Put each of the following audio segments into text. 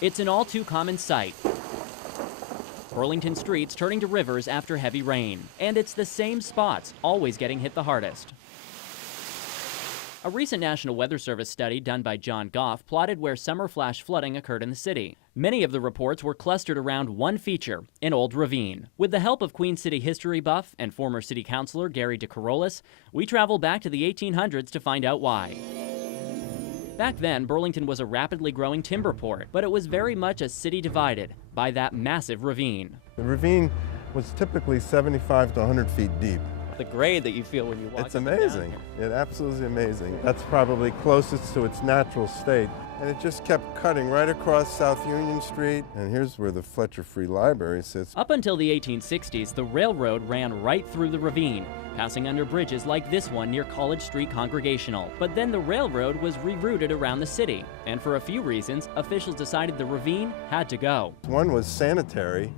It's an all too common sight. Burlington streets turning to rivers after heavy rain. And it's the same spots always getting hit the hardest. A recent National Weather Service study done by John Goff plotted where summer flash flooding occurred in the city. Many of the reports were clustered around one feature, an old ravine. With the help of Queen City history buff and former city councilor Gary DeCarolis, we travel back to the 1800s to find out why. Back then, Burlington was a rapidly growing timber port, but it was very much a city divided by that massive ravine. The ravine was typically 75 to 100 feet deep. The grade that you feel when you walk. It's amazing. It's absolutely amazing. That's probably closest to its natural state. And it just kept cutting right across South Union Street. And here's where the Fletcher Free Library sits. Up until the 1860s, the railroad ran right through the ravine, passing under bridges like this one near College Street Congregational. But then the railroad was rerouted around the city. And for a few reasons, officials decided the ravine had to go. One was sanitary.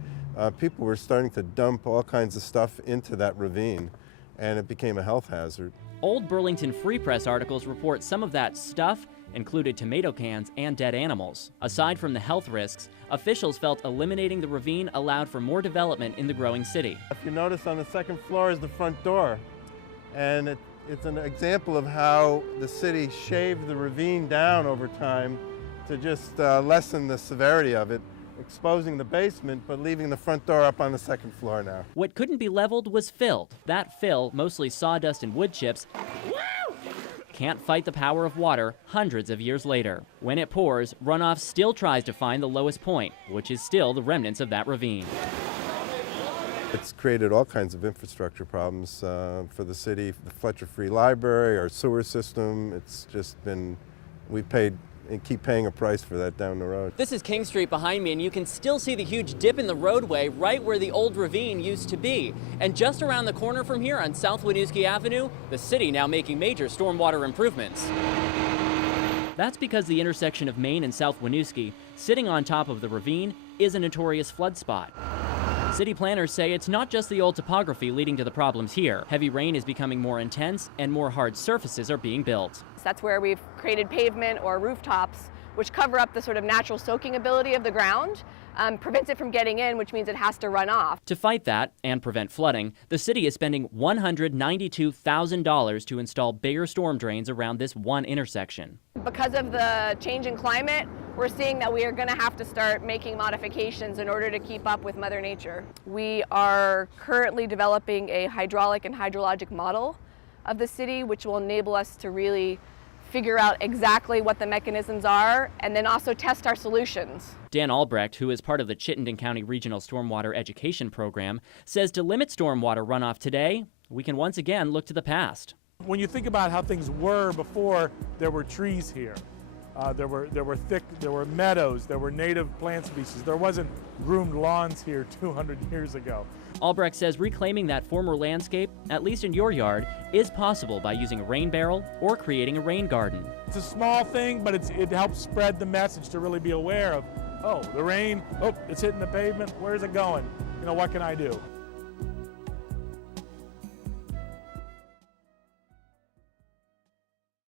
People were starting to dump all kinds of stuff into that ravine, and it became a health hazard. Old Burlington Free Press articles report some of that stuff included tomato cans and dead animals. Aside from the health risks, officials felt eliminating the ravine allowed for more development in the growing city. If you notice, on the second floor is the front door, and it's an example of how the city shaved the ravine down over time to just lessen the severity of it, exposing the basement, but leaving the front door up on the second floor now. What couldn't be leveled was filled. That fill, mostly sawdust and wood chips, can't fight the power of water hundreds of years later. When it pours, runoff still tries to find the lowest point, which is still the remnants of that ravine. It's created all kinds of infrastructure problems for the city, the Fletcher Free Library, our sewer system. It's just been, we've paid and keep paying a price for that down the road. This is King Street behind me, and you can still see the huge dip in the roadway right where the old ravine used to be. And just around the corner from here on South Winooski Avenue, the city now making major stormwater improvements. That's because the intersection of Main and South Winooski, sitting on top of the ravine, is a notorious flood spot. City planners say it's not just the old topography leading to the problems here. Heavy rain is becoming more intense and more hard surfaces are being built. That's where we've created pavement or rooftops, which cover up the sort of natural soaking ability of the ground, prevents it from getting in, which means it has to run off. To fight that and prevent flooding, the city is spending $192,000 to install bigger storm drains around this one intersection. Because of the change in climate, we're seeing that we are going to have to start making modifications in order to keep up with Mother Nature. We are currently developing a hydraulic and hydrologic model of the city, which will enable us to really figure out exactly what the mechanisms are and then also test our solutions. Dan Albrecht, who is part of the Chittenden County Regional Stormwater Education Program, says to limit stormwater runoff today, we can once again look to the past. When you think about how things were before, there were trees here. There were meadows, there were native plant species. There wasn't groomed lawns here 200 years ago. Albrecht says reclaiming that former landscape, at least in your yard, is possible by using a rain barrel or creating a rain garden. It's a small thing, but it helps spread the message to really be aware of, oh, the rain, oh, it's hitting the pavement, where's it going? You know, what can I do?